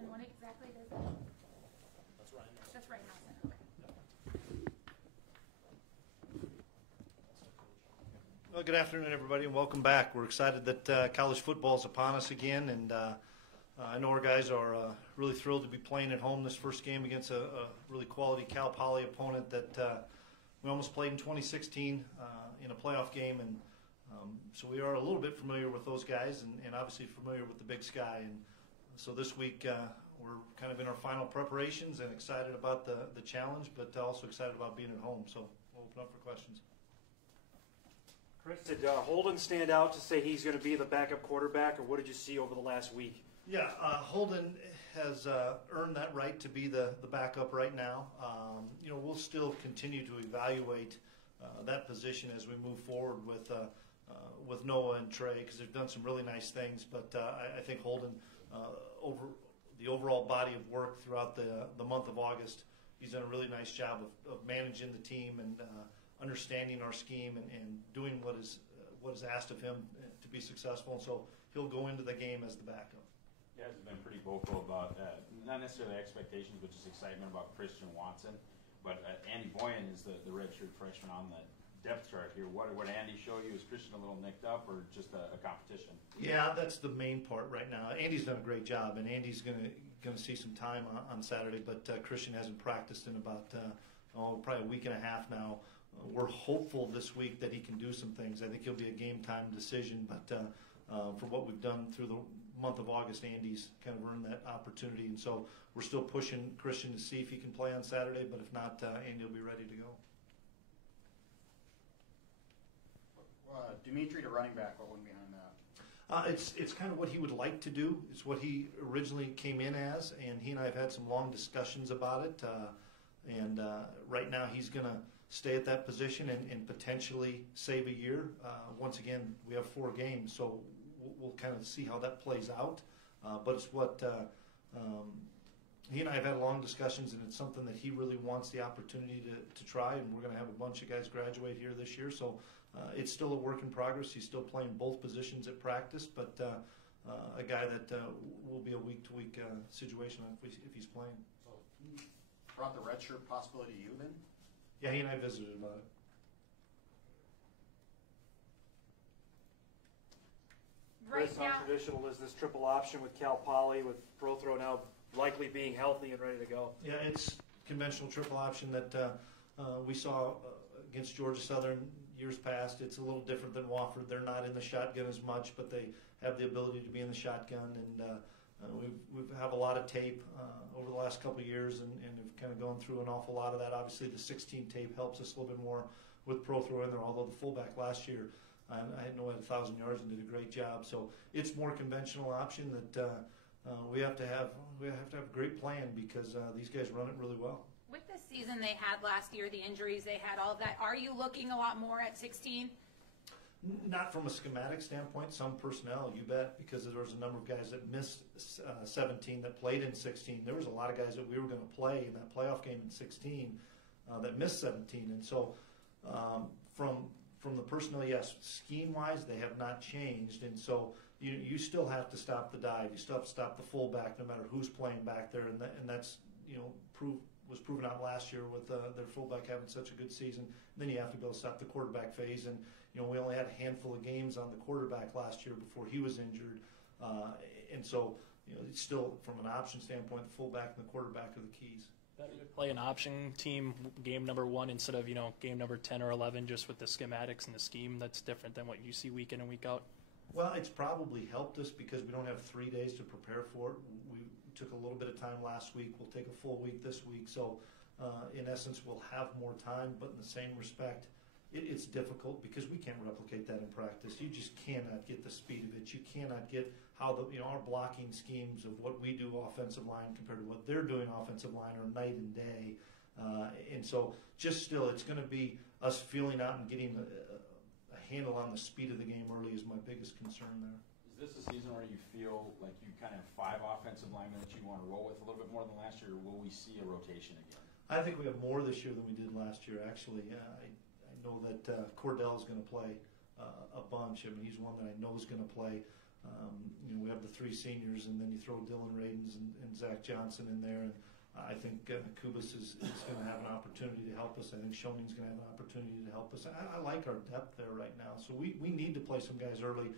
And what exactly does that? That's right. That's right now. Well, good afternoon, everybody, and welcome back. We're excited that college football is upon us again, and I know our guys are really thrilled to be playing at home this first game against a really quality Cal Poly opponent that we almost played in 2016 in a playoff game, and so we are a little bit familiar with those guys and obviously familiar with the Big Sky. And so this week we're kind of in our final preparations and excited about the challenge, but also excited about being at home. So we'll open up for questions. Chris, did Holden stand out to say he's going to be the backup quarterback, or what did you see over the last week? Yeah, Holden has earned that right to be the backup right now. We'll still continue to evaluate that position as we move forward with Noah and Trey, because they've done some really nice things. But I think Holden, over the overall body of work throughout the month of August, he's done a really nice job of managing the team and understanding our scheme and doing what is asked of him to be successful. And so he'll go into the game as the backup. You guys have been pretty vocal about, not necessarily expectations, but just excitement about Christian Watson. But Andy Boyan is the redshirt freshman on the depth chart here. What did Andy show you? Is Christian a little nicked up, or just a competition? Yeah, that's the main part right now. Andy's done a great job, and Andy's going to see some time on Saturday. But Christian hasn't practiced in about probably a week and a half now. We're hopeful this week that he can do some things. I think he'll be a game time decision, but for what we've done through the month of August, Andy's kind of earned that opportunity, and so we're still pushing Christian to see if he can play on Saturday, but if not, Andy will be ready to go. Dimitri to running back, what went behind that? It's kind of what he would like to do. It's what he originally came in as, and he and I have had some long discussions about it, and right now he's going to stay at that position and potentially save a year. Once again, we have 4 games, so we'll kind of see how that plays out. But it's what he and I have had long discussions, and it's something that he really wants the opportunity to try, and we're going to have a bunch of guys graduate here this year. So it's still a work in progress. He's still playing both positions at practice, but a guy that will be a week-to-week situation if he's playing. So brought the redshirt possibility to you then? Yeah, he and I visited about it. Chris, how traditional is this triple option with Cal Poly, with Prothro now likely being healthy and ready to go? Yeah, it's conventional triple option that we saw against Georgia Southern years past. It's a little different than Wofford. They're not in the shotgun as much, but they have the ability to be in the shotgun. And we've have a lot of tape over the last couple of years, and have kind of gone through an awful lot of that. Obviously, the 16 tape helps us a little bit more with Prothro in there, although the fullback last year, I had 1,000 yards and did a great job. So it's more conventional option that we have to have a great plan, because these guys run it really well. With the season they had last year, the injuries they had, all of that, are you looking a lot more at 16? Not from a schematic standpoint. Some personnel, you bet, because there was a number of guys that missed 17 that played in 16. There was a lot of guys that we were going to play in that playoff game in 16 that missed 17. And so from the personnel, yes, scheme-wise, they have not changed. And so you still have to stop the dive. You still have to stop the fullback, no matter who's playing back there. And that's was proven out last year with their fullback having such a good season. And then you have to be able to stop the quarterback phase. And we only had a handful of games on the quarterback last year before he was injured. And so it's still, from an option standpoint, the fullback and the quarterback are the keys. Better to play an option team game number 1 instead of game number 10 or 11, just with the schematics and the scheme that's different than what you see week in and week out? Well, it's probably helped us because we don't have 3 days to prepare for it. We took a little bit of time last week. We'll take a full week this week. So, in essence, we'll have more time. But in the same respect, it's difficult because we can't replicate that in practice. You just cannot get the speed of it. You cannot get how our blocking schemes of what we do offensive line compared to what they're doing offensive line are night and day. And so, just still, it's going to be us feeling out and getting a handle on the speed of the game early is my biggest concern there. Is this a season where you feel like you kind of have 5 offensive linemen that you want to roll with a little bit more than last year, or will we see a rotation again? I think we have more this year than we did last year, actually. I know that Cordell is going to play a bunch. I mean, he's one that I know is going to play. We have the 3 seniors, and then you throw Dylan Radens and Zach Johnson in there, and I think Kubas is going to have an opportunity to help us. I think Schoening's going to have an opportunity to help us. I like our depth there right now, so we need to play some guys early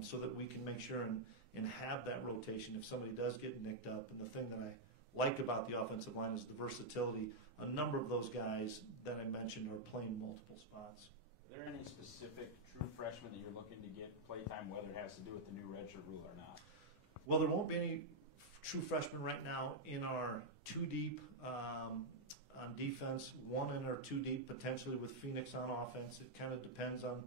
so that we can make sure and have that rotation if somebody does get nicked up. And the thing that I like about the offensive line is the versatility. A number of those guys that I mentioned are playing multiple spots. Are there any specific true freshmen that you're looking to get playtime, whether it has to do with the new redshirt rule or not? Well, there won't be any true freshmen right now in our 2 deep on defense, 1 in our 2 deep, potentially with Phoenix on offense. It kind of depends on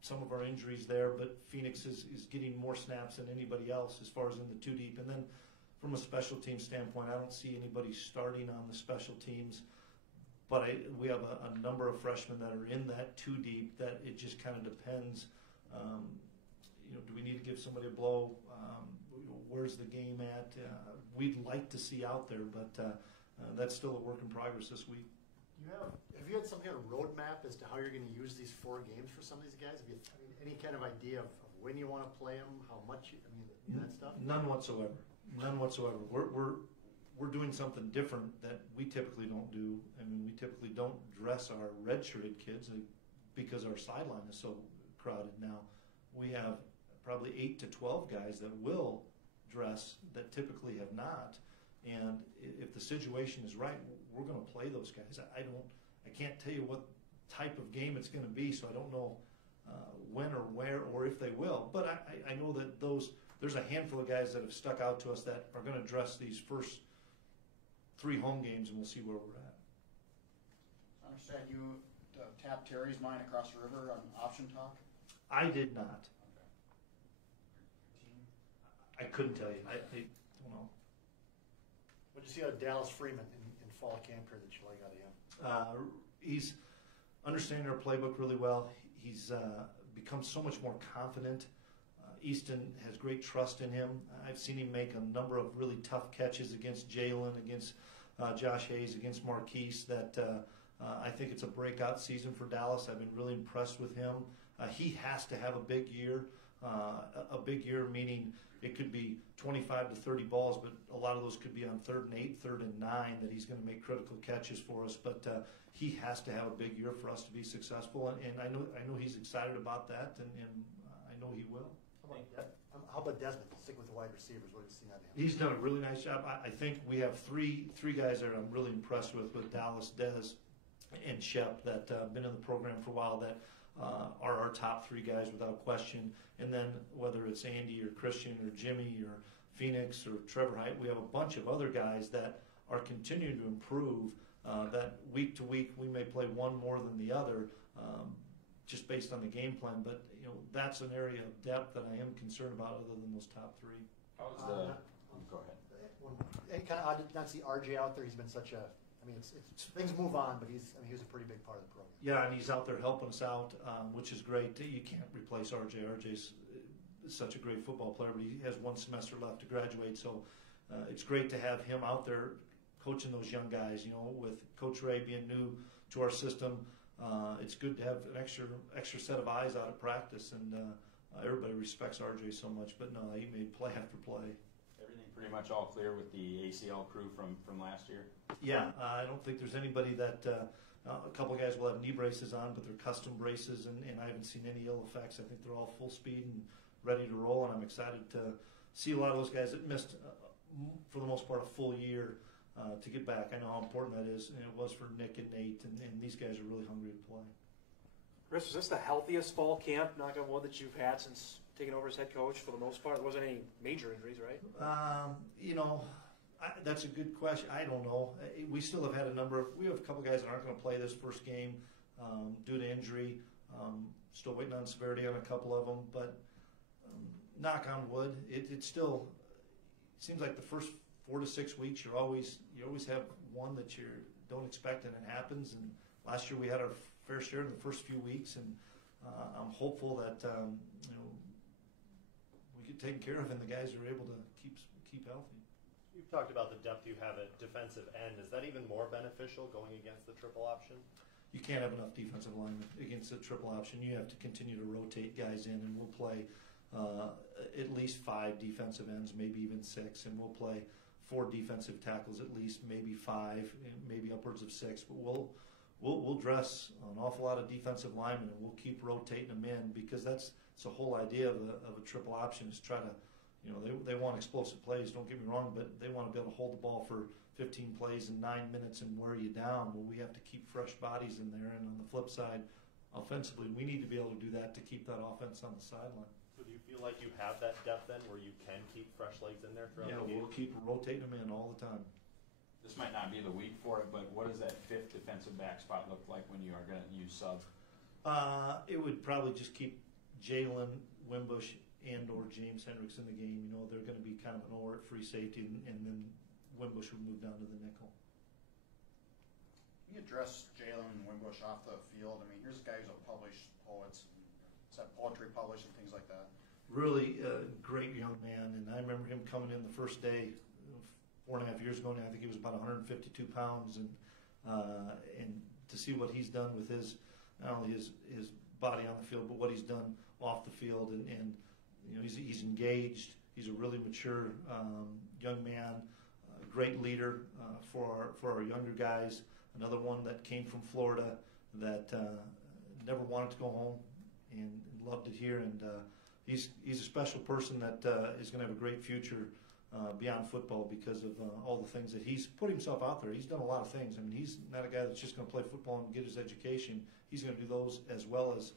some of our injuries there, but Phoenix is getting more snaps than anybody else as far as in the 2 deep. And then from a special team standpoint, I don't see anybody starting on the special teams. But we have a number of freshmen that are in that 2 deep that it just kind of depends. Do we need to give somebody a blow? Where's the game at? We'd like to see out there, but that's still a work in progress this week. Have you had some kind of roadmap as to how you're going to use these 4 games for some of these guys? Have you any kind of idea of when you want to play them, how much? That stuff. None whatsoever. None whatsoever. We're doing something different that we typically don't do. We typically don't dress our redshirted kids because our sideline is so crowded now. We have probably 8 to 12 guys that will dress that typically have not. And if the situation is right, we're going to play those guys. I can't tell you what type of game it's going to be, so I don't know when or where or if they will. But I know that there's a handful of guys that have stuck out to us that are going to dress these first 3 home games, and we'll see where we're at. I understand you tapped Terry's line across the river on option talk? I did not. Okay. I couldn't tell you. I don't know. What did you see out of Dallas Freeman in fall camp here that you like out of him? He's understanding our playbook really well. He's become so much more confident. Easton has great trust in him. I've seen him make a number of really tough catches against Jalen, against Josh Hayes, against Marquise that I think it's a breakout season for Dallas. I've been really impressed with him. He has to have a big year. A big year meaning it could be 25 to 30 balls, but a lot of those could be on 3rd and 8, 3rd and 9 that he's going to make critical catches for us. But he has to have a big year for us to be successful, and I know he's excited about that, and I know he will. How about Desmond? Stick with the wide receivers. What have you seen out of him? He's done a really nice job. I think we have three guys that I'm really impressed with Dallas, Dez, and Shep that have been in the program for a while that are our top 3 guys without question. And then whether it's Andy or Christian or Jimmy or Phoenix or Trevor Height, we have a bunch of other guys that are continuing to improve. That week to week we may play one more than the other, just based on the game plan. But that's an area of depth that I am concerned about, other than those top 3. How was go ahead. Kind of odd to not see RJ out there. He's been such a. It's things move on, but he was a pretty big part of the program. Yeah, and he's out there helping us out, which is great. You can't replace RJ. RJ's such a great football player, but he has 1 semester left to graduate, so it's great to have him out there coaching those young guys. With Coach Ray being new to our system, it's good to have an extra set of eyes out at practice, and everybody respects RJ so much. But no, he made play after play. Everything pretty much all clear with the ACL crew from last year? Yeah, I don't think there's anybody that a couple of guys will have knee braces on, but they're custom braces, and I haven't seen any ill effects. I think they're all full speed and ready to roll, and I'm excited to see a lot of those guys that missed, for the most part, a full year to get back. I know how important that is, and it was for Nick and Nate, and these guys are really hungry to play. Chris, was this the healthiest fall camp, knock on wood, that you've had since taking over as head coach for the most part? There wasn't any major injuries, right? That's a good question. I don't know. We still have had we have a couple guys that aren't going to play this first game due to injury. Still waiting on severity on a couple of them, but knock on wood, it still seems like the first 4 to 6 weeks you always have one that you don't expect, and it happens. And last year we had our fair share in the first few weeks, and I'm hopeful that we get taken care of and the guys are able to keep healthy. You've talked about the depth you have at defensive end. Is that even more beneficial going against the triple option? You can't have enough defensive linemen against the triple option. You have to continue to rotate guys in, and we'll play at least 5 defensive ends, maybe even 6, and we'll play 4 defensive tackles at least, maybe 5, maybe upwards of 6. But we'll dress an awful lot of defensive linemen, and we'll keep rotating them in, because that's the whole idea of a triple option, is try to, they want explosive plays, don't get me wrong, but they want to be able to hold the ball for 15 plays in 9 minutes and wear you down. Well, we have to keep fresh bodies in there, and on the flip side, offensively, we need to be able to do that to keep that offense on the sideline. So do you feel like you have that depth then, where you can keep fresh legs in there throughout the game? We'll keep rotating them in all the time. This might not be the week for it, but what does that 5th defensive back spot look like when you are going to use subs? It would probably just keep Jalen Wimbush and or James Hendricks in the game. They're going to be kind of an or at free safety, and then Wimbush would move down to the nickel. You address Jalen Wimbush off the field. I mean, here's a guy who's a published poet, it's had poetry published and things like that. Really great young man, and I remember him coming in the first day 4.5 years ago now. I think he was about 152 pounds, and to see what he's done with his, not only his body on the field, but what he's done off the field, and he's engaged. He's a really mature young man, great leader for our younger guys. Another one that came from Florida that never wanted to go home and loved it here, and he's a special person that is going to have a great future beyond football, because of all the things that he's put himself out there. He's done a lot of things. I mean, he's not a guy that's just going to play football and get his education. He's going to do those, as well as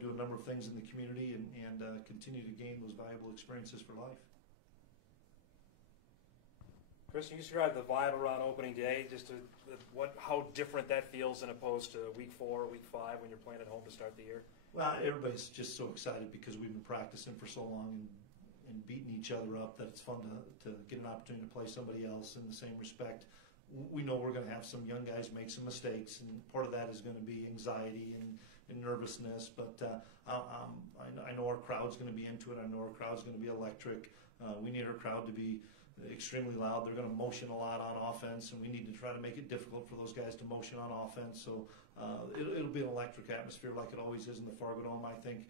do a number of things in the community and continue to gain those valuable experiences for life. Chris, can you describe the vibe around opening day, how different that feels in opposed to week 4 or week 5 when you're playing at home to start the year? Well, everybody's just so excited because we've been practicing for so long and beating each other up that it's fun to get an opportunity to play somebody else in the same respect. We know we're going to have some young guys make some mistakes, and part of that is going to be anxiety and nervousness, but I know our crowd's going to be into it. I know our crowd's going to be electric. We need our crowd to be extremely loud. They're going to motion a lot on offense, and we need to try to make it difficult for those guys to motion on offense. So it'll be an electric atmosphere like it always is in the Fargo Dome. I think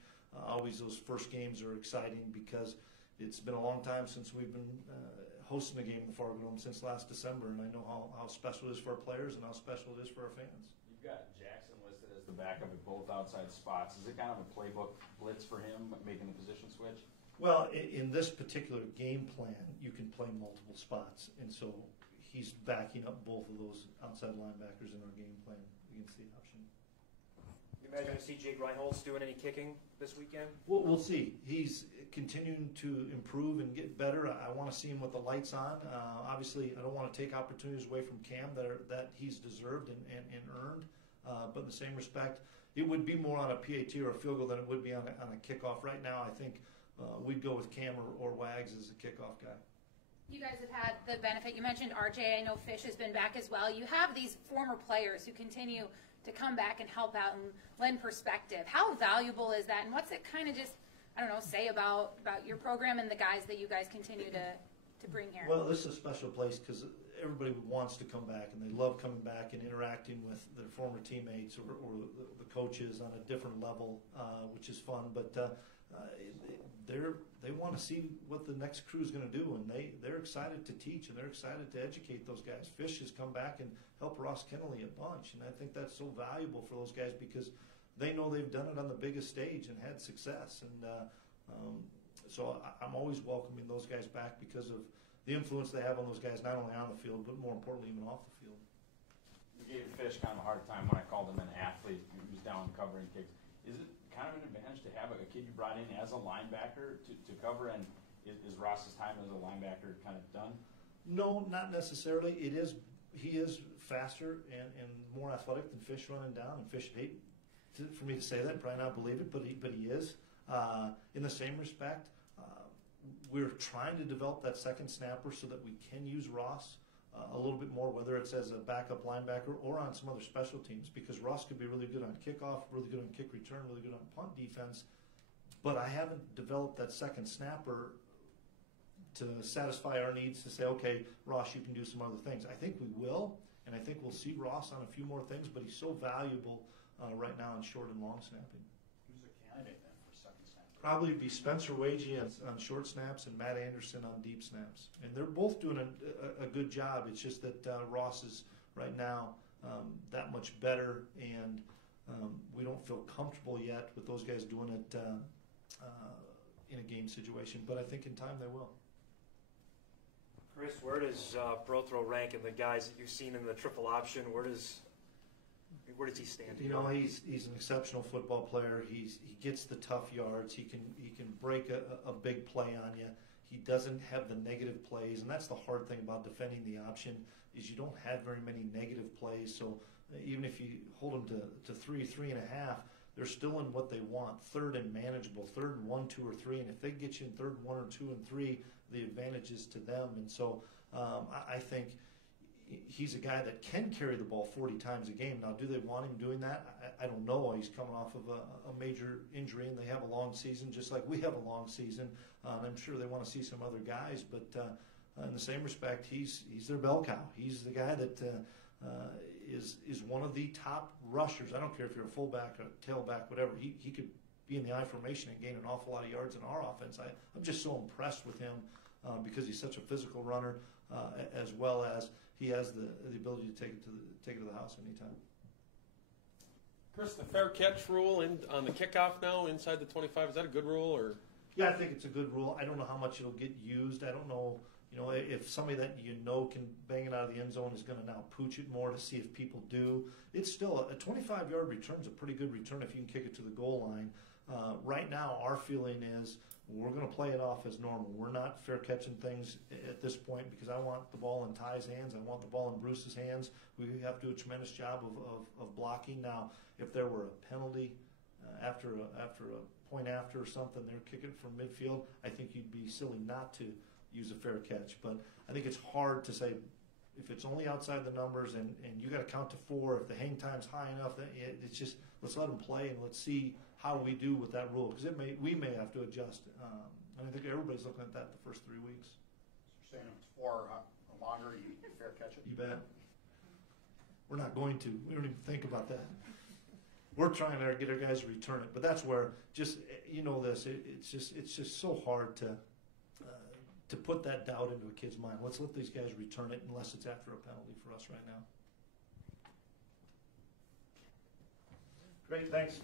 always those first games are exciting because it's been a long time since we've been hosting a game in the Fargo Dome, since last December, and I know how special it is for our players and how special it is for our fans. You've got Jackson listed as the backup at both outside spots. Is it kind of a playbook blitz for him, making the position switch? Well, in this particular game plan, you can play multiple spots, and so he's backing up both of those outside linebackers in our game plan against the option. You imagine to see Jake Reinholz doing any kicking this weekend? We'll see. He's continuing to improve and get better. I want to see him with the lights on. Obviously, I don't want to take opportunities away from Cam that he's deserved and earned, but in the same respect, it would be more on a PAT or a field goal than it would be on a kickoff. Right now, I think we'd go with Cam or Wags as a kickoff guy. You guys have had the benefit. You mentioned RJ. I know Fish has been back as well. You have these former players who continue to come back and help out and lend perspective. How valuable is that, and what's it kind of just, I don't know, say about your program and the guys that you guys continue to bring here? Well, this is a special place because everybody wants to come back, and they love coming back and interacting with their former teammates or the coaches on a different level, which is fun. But they want to see what the next crew is going to do, and they're excited to teach, and they're excited to educate those guys. Fish has come back and helped Ross Kennelly a bunch, and I think that's so valuable for those guys because they know they've done it on the biggest stage and had success. And so I'm always welcoming those guys back because of the influence they have on those guys, not only on the field, but more importantly, even off the field. You gave Fish kind of a hard time when I called him an athlete who's down covering kicks. Is it kind of an advantage to have a kid you brought in as a linebacker to cover, and is Ross's time as a linebacker kind of done? No, not necessarily. He is faster and more athletic than Fish running down, and Fish would hate for me to say that, probably not believe it, but he is. In the same respect, we're trying to develop that second snapper so that we can use Ross a little bit more, whether it's as a backup linebacker or on some other special teams, because Ross could be really good on kickoff, really good on kick return, really good on punt defense, but I haven't developed that second snapper to satisfy our needs to say, okay, Ross, you can do some other things. I think we will, and I think we'll see Ross on a few more things, but he's so valuable right now in short and long snapping. Who's a candidate then for second snapper? Probably be Spencer Wagey on short snaps and Matt Anderson on deep snaps. And they're both doing a good job. It's just that Ross is right now that much better, and we don't feel comfortable yet with those guys doing it in a game situation. But I think in time they will. Chris, where does Brothrow rank in the guys that you've seen in the triple option? Where does he stand? You know, he's an exceptional football player. He gets the tough yards. He can break a big play on you. He doesn't have the negative plays, and that's the hard thing about defending the option is you don't have very many negative plays. So even if you hold them to 3.5, they're still in what they want, third and manageable, third and 1, 2, or 3. And if they get you in third and 1 or 2 and 3, the advantage is to them. And so I think he's a guy that can carry the ball 40 times a game. Now, do they want him doing that? I don't know. He's coming off of a major injury, and they have a long season, just like we have a long season. And I'm sure they want to see some other guys, but in the same respect, he's their bell cow. He's the guy that is one of the top rushers. I don't care if you're a fullback, a tailback, whatever. He could be in the I formation and gain an awful lot of yards in our offense. I'm just so impressed with him because he's such a physical runner, as well as he has the ability to take it to the house anytime. Chris, the fair catch rule on the kickoff now inside the 25, is that a good rule? Or? Yeah, I think it's a good rule. I don't know how much it'll get used. I don't know, if somebody that can bang it out of the end zone is going to now pooch it more to see if people do. It's still a 25-yard return is a pretty good return if you can kick it to the goal line. Right now, our feeling is we're going to play it off as normal. We're not fair catching things at this point because I want the ball in Ty's hands. I want the ball in Bruce's hands. We have to do a tremendous job of blocking. Now, if there were a penalty after a point after or something, they're kicking from midfield, I think you'd be silly not to use a fair catch. But I think it's hard to say if it's only outside the numbers and you got to count to 4. If the hang time's high enough, it's just let's let them play and let's see how we do with that rule because we may have to adjust. And I think everybody's looking at that the first 3 weeks. So you're saying if it's 4 or longer, you fair catch it? You bet. We're not going to. We don't even think about that. We're trying to get our guys to return it, but that's where just it's just so hard to put that doubt into a kid's mind. Let's let these guys return it unless it's after a penalty for us right now. Great, thanks.